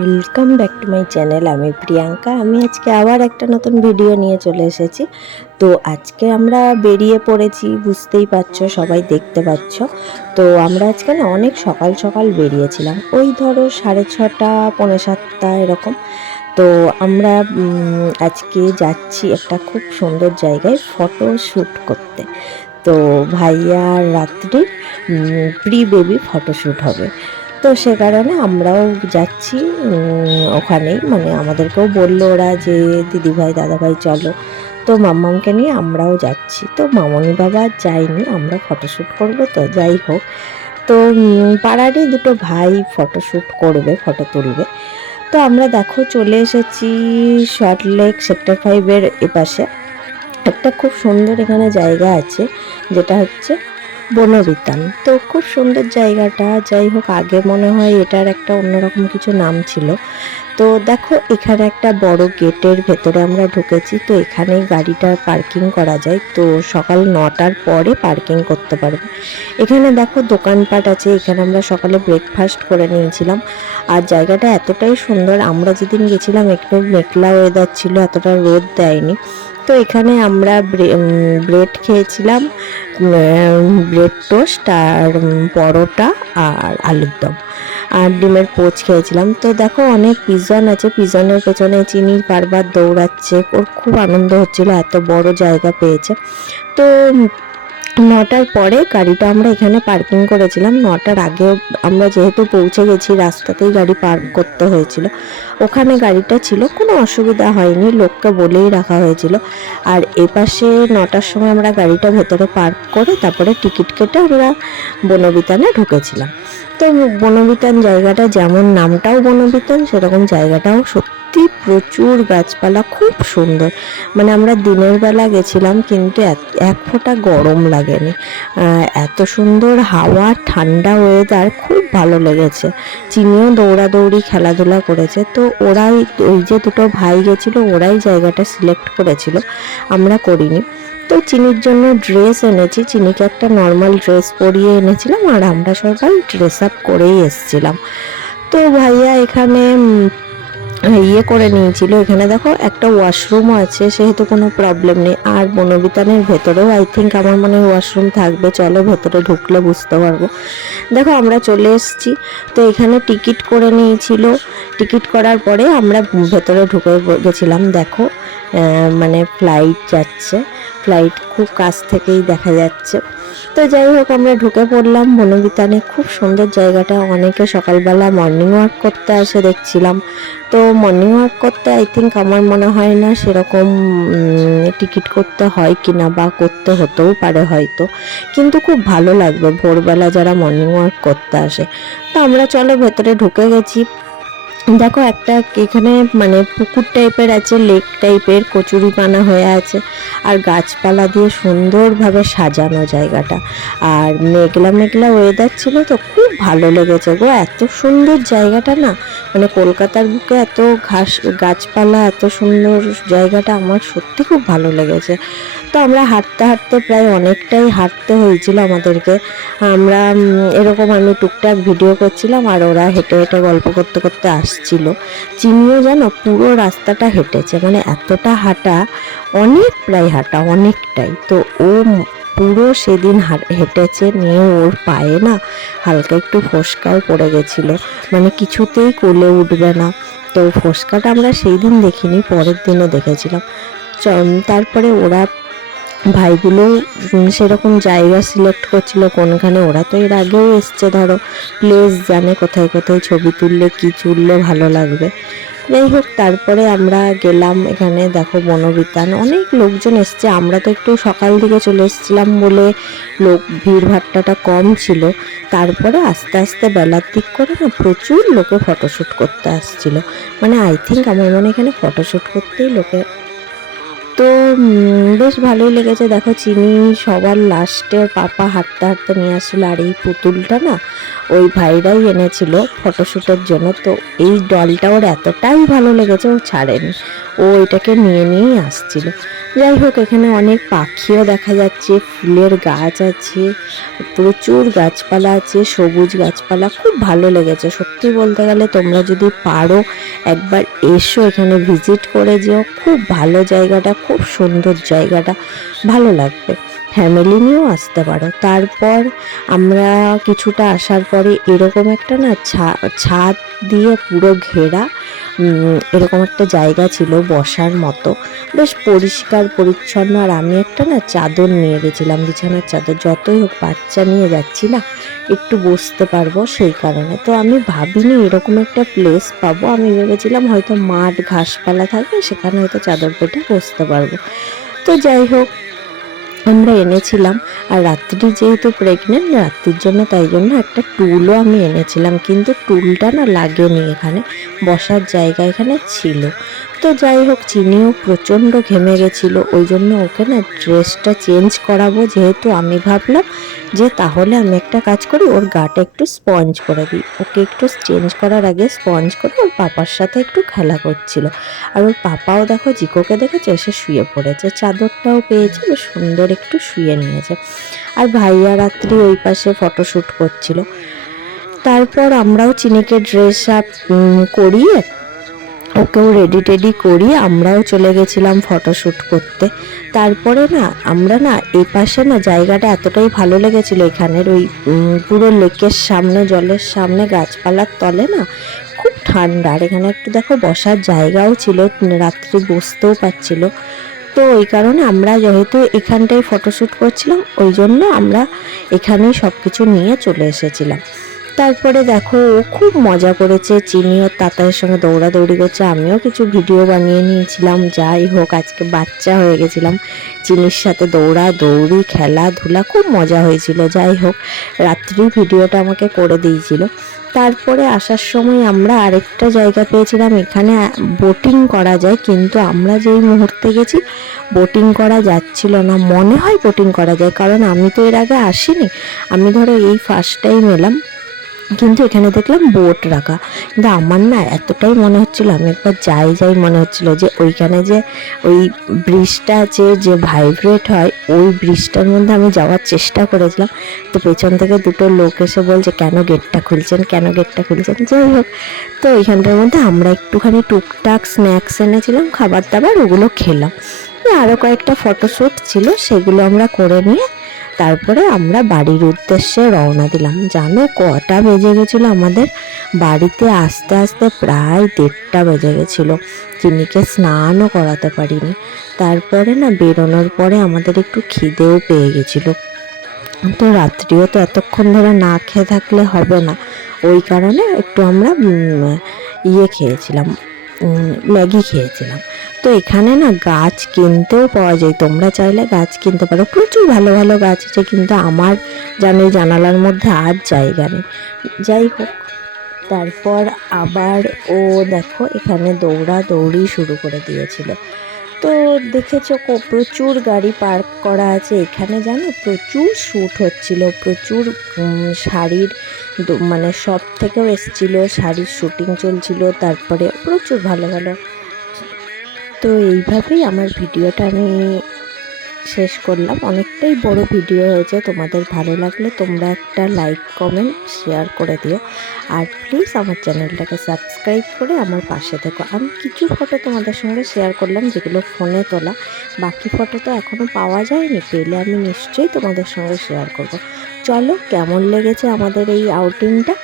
Welcome back to my channel. আমি প্রিয়াঙ্কা। আমি আজকে আবার একটা নতুন ভিডিও নিয়ে চলে এসেছি। তো আজকে আমরা বেরিয়ে পড়েছি, বুঝতেই পারছো, সবাই দেখতে পাচ্ছ। তো আমরা আজকে না অনেক সকাল সকাল বেরিয়েছিলাম, ওই ধরো 6:30 7:45 এরকম। তো আমরা আজকে যাচ্ছি একটা খুব সুন্দর জায়গায় ফটো শ্যুট করতে। তো ভাইয়ার রাত্রির প্রি বেবি ফটোশ্যুট হবে। তো সে কারণে আমরাও যাচ্ছি ওখানেই, মানে আমাদেরকেও বললো ওরা যে দিদিভাই দাদাভাই চলো। তো মাম্মামকে নিয়ে আমরাও যাচ্ছি। তো মামনি বাবা যায়নি, আমরা ফটোশ্যুট করবো, তো যাই হোক। তো পাড়ারই দুটো ভাই ফটোশ্যুট করবে, ফটো তুলবে। তো আমরা দেখো চলে এসেছি সল্টলেক সেক্টর 5-এর এপাশে। একটা খুব সুন্দর এখানে জায়গা আছে, যেটা হচ্ছে বনবিতান। তো খুব সুন্দর জায়গাটা। যাই হোক, আগে মনে হয় এটার একটা অন্যরকম কিছু নাম ছিল। তো দেখো এখানে একটা বড় গেটের ভেতরে আমরা ঢুকেছি। তো এখানেই গাড়িটা পার্কিং করা যায়। তো সকাল 9টার পরে পার্কিং করতে পারবে। এখানে দেখো দোকানপাট আছে। এখানে আমরা সকালে ব্রেকফাস্ট করে নিয়েছিলাম। আর জায়গাটা এতটাই সুন্দর, আমরা যেদিন গেছিলাম একটু মেঘলা ওয়েদার ছিল, এতটা রোদ দেয়নি। তো এখানে আমরা ব্রেড খেয়েছিলাম, ব্রেড টোস্ট আর পরোটা আর আলুর দম আর ডিমের পোচ খেয়েছিলাম। তো দেখো অনেক পিজন আছে, পিজনের পেছনে চিনির কারবার দৌড়াচ্ছে, ওর খুব আনন্দ হচ্ছিল, এত বড় জায়গা পেয়েছে। তো 9টার পরে গাড়িটা আমরা এখানে পার্কিং করেছিলাম। 9টার আগে আমরা যেহেতু পৌঁছে গেছি, রাস্তাতেই গাড়ি পার্ক করতে হয়েছিল। ওখানে গাড়িটা ছিল, কোনো অসুবিধা হয়নি, লোককে বলেই রাখা হয়েছিল। আর এপাশে 9টার সময় আমরা গাড়িটা ভেতরে পার্ক করে তারপরে টিকিট কেটে আমরা বনবিতানে ঢুকেছিলাম। তো বনবিতান জায়গাটা যেমন নামটাও বনবিতান, সেরকম জায়গাটাও সত্যি প্রচুর গাছপালা, খুব সুন্দর। মানে আমরা দিনের বেলা গেছিলাম, কিন্তু এক ফোঁটা গরম লাগেনি। এত সুন্দর হাওয়া, ঠান্ডা ওয়েদার, খুব ভালো লেগেছে। চিনিও দৌড়াদৌড়ি খেলাধুলা করেছে। তো ওরাই, ওই যে দুটো ভাই গেছিল, ওরাই জায়গাটা সিলেক্ট করেছিল, আমরা করিনি। তো চিনির জন্য ড্রেস এনেছি, চিনিকে একটা নর্মাল ড্রেস পরিয়ে এনেছিলাম, আর আমরা সবাই ড্রেস আপ করেই এসেছিলাম। তো ভাইয়া এখানে ইয়ে করে নিয়েছিল। এখানে দেখো একটা ওয়াশরুমও আছে, সেহেতু কোনো প্রবলেম নেই। আর বনবিতানের ভেতরেও আই থিঙ্ক আমার মনে হয় ওয়াশরুম থাকবে। চলো ভেতরে ঢুকলে বুঝতে পারবো। দেখো আমরা চলে এসেছি। তো এখানে টিকিট করে নিয়েছিল। টিকিট করার পরে আমরা ভেতরে ঢুকে গেছিলাম। দেখো মানে ফ্লাইট যাচ্ছে, ফ্লাইট খুব কাছ থেকেই দেখা যাচ্ছে। তো যাই হোক, আমরা ঢুকে পড়লাম বনবিতানে। খুব সুন্দর জায়গাটা। অনেকে সকালবেলা মর্নিং ওয়াক করতে আসে দেখছিলাম। তো মর্নিং ওয়াক করতে আই থিঙ্ক আমার মনে হয় না সেরকম টিকিট করতে হয় কিনা, বা করতে হতেও পারে হয়তো, কিন্তু খুব ভালো লাগবে ভোরবেলা যারা মর্নিং ওয়াক করতে আসে। তো আমরা চলো ভেতরে ঢুকে গেছি। দেখো একটা এখানে মানে পুকুর টাইপের আছে, লেক টাইপের, কচুরিপানা হয়ে আছে, আর গাছপালা দিয়ে সুন্দরভাবে সাজানো জায়গাটা। আর মেঘলা মেঘলা ওয়েদার ছিল, তো খুব ভালো লেগেছে গো। এত সুন্দর জায়গাটা না, মানে কলকাতার বুকে এত গাছপালা, এত সুন্দর জায়গাটা আমার সত্যি খুব ভালো লেগেছে। তো আমরা হাঁটতে হাঁটতে, প্রায় অনেকটাই হাঁটতে হয়েছিল আমাদেরকে। আমরা এরকম আমি টুকটাক ভিডিও করছিলাম, আর ওরা হেঁটে হেঁটে গল্প করতে করতে আসছিল। চিনিও জানো পুরো রাস্তাটা হেঁটেছে, মানে এতটা হাঁটা, অনেক প্রায় হাঁটা, অনেকটাই। তো ও পুরো সেদিন হেঁটেছে নিয়ে, ওর পায়ে না হালকা একটু ফোসকাও পড়ে গেছিলো, মানে কিছুতেই কোলে উঠবে না। তো ফোসকাটা আমরা সেই দিন দেখিনি, পরের দিনে দেখেছিলাম। তারপরে ওরা ভাইগুলো সেরকম জায়গা সিলেক্ট করছিল কোনখানে। ওরা তো এর আগেও এসছে, ধরো প্লেস জানে, কোথায় কোথায় ছবি তুললে কি তুললে ভালো লাগবে। যাই হোক, তারপরে আমরা গেলাম। এখানে দেখো বনবিতান, অনেক লোকজন এসছে। আমরা তো একটু সকাল দিকে চলে এসেছিলাম বলে ভিড়ভাট্টাটা কম ছিল। তারপরে আস্তে আস্তে বেলার দিক করে না প্রচুর লোকে ফটোশ্যুট করতে আসছিল। মানে আই থিঙ্ক আমার মনে এখানে ফটোশ্যুট করতেই লোকে। তো বেশ ভালোই লেগেছে। দেখো চিনি সবার লাস্টে পাপা হাঁটতে হাঁটতে নিয়ে আসছিলো। আর এই পুতুলটা না ওই ভাইরাই এনেছিল ফটোশ্যুটের জন্য। তো এই ডলটা ওর এতটাই ভালো লেগেছে, ও ছাড়েনি, ও এটাকে নিয়েই আসছিল। যাই হোক, এখানে অনেক পাখিও দেখা যাচ্ছে, ফুলের গাছ আছে, প্রচুর গাছপালা আছে, সবুজ গাছপালা, খুব ভালো লেগেছে। সত্যি বলতে গেলে তোমরা যদি পারো একবার এসো, এখানে ভিজিট করে যেও। খুব ভালো জায়গাটা, খুব সুন্দর জায়গাটা, ভালো লাগবে। ফ্যামিলি নিয়েও আসতে পারো। তারপর আমরা কিছুটা আসার পরে এরকম একটা না ছাদ দিয়ে পুরো ঘেরা এরকম একটা জায়গা ছিল বসার মতো, বেশ পরিষ্কার পরিচ্ছন্ন। আর আমি একটা না চাদর নিয়ে গেছিলাম, বিছানার চাদর। যতই হোক বাচ্চা নিয়ে যাচ্ছি না, একটু বসতে পারবো সেই কারণে। তো আমি ভাবিনি এরকম একটা প্লেস পাবো, আমি ভেবেছিলাম হয়তো মাঠ ঘাসপালা থাকবে, সেখানে হয়তো চাদর পেতে বসতে পারবো। তো যাই হোক, আমরা এনেছিলাম। আর রাত্রি যেহেতু প্রেগনেন্ট, রাত্রির জন্য, তাই জন্য একটা টুলও আমি এনেছিলাম, কিন্তু টুলটা না লাগেনি, এখানে বসার জায়গা এখানে ছিল। তো যাই হোক, চিনিও প্রচণ্ড ঘেমে গেছিলো, ওই জন্য ওকে না ড্রেসটা চেঞ্জ করাবো। যেহেতু আমি ভাবলাম যে তাহলে আমি একটা কাজ করি, ওর গাটা একটু স্পঞ্জ করে দিই। ওকে একটু চেঞ্জ করার আগে স্পঞ্জ করে ওর পাপার সাথে একটু খেলা করছিল। আর ওর পাপাও দেখো জিকোকে দেখেছে, এসে শুয়ে পড়েছে, চাদরটাও পেয়েছে, বেশ সুন্দর একটু শুয়ে নিয়েছে। আর ভাইয়া রাত্রি ওই পাশে ফটোশ্যুট করছিল। তারপর আমরাও চিনিকে ড্রেস আপ করিয়ে, ওকেও রেডি টেডি করিয়ে আমরাও চলে গেছিলাম ফটোশ্যুট করতে। তারপরে না আমরা না এই পাশে না জায়গাটা এতটাই ভালো লেগেছিল, এখানের ওই পুরো লেকের সামনে, জলের সামনে, গাছপালার তলে না খুব ঠান্ডা। আর এখানে একটু দেখো বসার জায়গাও ছিল, রাত্রি বসতেও পারছিল। তো ওই কারণে আমরা যেহেতু এখানটায় ফটোশ্যুট করছিলাম, ওই জন্য আমরা এখানেই সব কিছু নিয়ে চলে এসেছিলাম। তারপরে দেখো ও খুব মজা করেছে, চিনি ওর তাতায়ের সঙ্গে দৌড়াদৌড়ি করছে, আমিও কিছু ভিডিও বানিয়ে নিয়েছিলাম। যাই হোক, আজকে বাচ্চা হয়ে গেছিলাম, চিনির সাথে দৌড়াদৌড়ি, খেলাধুলা, খুব মজা হয়েছিল। যাই হোক, রাত্রি ভিডিওটা আমাকে করে দিয়েছিল। তারপরে আসার সময় আমরা আরেকটা জায়গা পেয়েছিলাম, এখানে বোটিং করা যায়, কিন্তু আমরা যেই মুহূর্তে গেছি বোটিং করা যাচ্ছিল না। মনে হয় বোটিং করা যায়, কারণ আমি তো এর আগে আসিনি, আমি ধরো এই ফার্স্ট টাইম এলাম। কিন্তু এখানে দেখলাম বোট রাখা, কিন্তু আমার না এতটাই মনে হচ্ছিল, আমি একবার যাই মনে হচ্ছিল যে ওইখানে যে ওই ব্রিজটা আছে যে ভাইব্রেট হয়, ওই ব্রিজটার মধ্যে আমি যাওয়ার চেষ্টা করেছিলাম। তো পেছন থেকে দুটো লোক এসে বলছে কেন গেটটা খুলছেন, কেন গেটটা খুলছেন। যাই হোক, তো ওইখানটার মধ্যে আমরা একটুখানি টুকটাক স্ন্যাক্স এনেছিলাম, খাবার দাবার, ওগুলো খেলাম। আরও কয়েকটা ফটোশ্যুট ছিল, সেগুলো আমরা করে নিয়ে তারপরে আমরা বাড়ির উদ্দেশ্যে রওনা দিলাম। জানো কটা বেজে গেছিলো আমাদের বাড়িতে আসতে আসতে? প্রায় 1:30 বেজে গেছিলো। চিনিকে স্নানও করাতে পারিনি। তারপরে না বেরোনোর পরে আমাদের একটু খিদেও পেয়ে গেছিলো। তো রাত্রিও তো এতক্ষণ ধরে না খেয়ে থাকলে হবে না, ওই কারণে একটু আমরা খেয়েছিলাম, ম্যাগি খেয়েছিলাম। তো এখানে না গাছ কিনতেও পাওয়া যায়, তোমরা চাইলে গাছ কিনতে পারো, প্রচুর ভালো ভালো গাছ আছে, কিন্তু আমার জানালার মধ্যে আর জায়গা নেই। যাই হোক, তারপর আবার ও দেখো এখানে দৌড়াদৌড়ি শুরু করে দিয়েছিল। তো দেখেছো প্রচুর গাড়ি পার্ক করা আছে এখানে, জানো প্রচুর শ্যুট হচ্ছিল, প্রচুর শাড়ির মানে সব থেকেও এসেছিল, শাড়ির শ্যুটিং চলছিল। তারপরে প্রচুর ভালো ভালো। তো এইভাবেই আমার ভিডিওটা আমি শেষ করলাম। অনেকটাই বড় ভিডিও হয়েছে, তোমাদের ভালো লাগলে তোমরা একটা লাইক কমেন্ট শেয়ার করে দিও। আর প্লিজ আমার চ্যানেলটাকে সাবস্ক্রাইব করে আমার পাশে থেকো। আমি কিছু ফটো তোমাদের সঙ্গে শেয়ার করলাম যেগুলো ফোনে তোলা, বাকি ফটো তো এখনও পাওয়া যায়নি, পেলে আমি নিশ্চয়ই তোমাদের সঙ্গে শেয়ার করব। চলো, কেমন লেগেছে আমাদের এই আউটিংটা,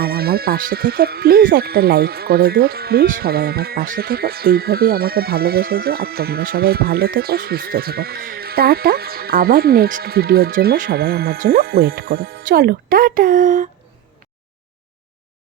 আর আমার পাশে থেকে প্লিজ একটা লাইক করে দিও। প্লিজ সবাই আমার পাশে থেকো, এইভাবেই আমাকে ভালোবেসে দিও। আর তোমরা সবাই ভালো থেকো, সুস্থ থেকো। টাটা। আবার নেক্সট ভিডিওর জন্য সবাই আমার জন্য ওয়েট করো। চলো, টাটা।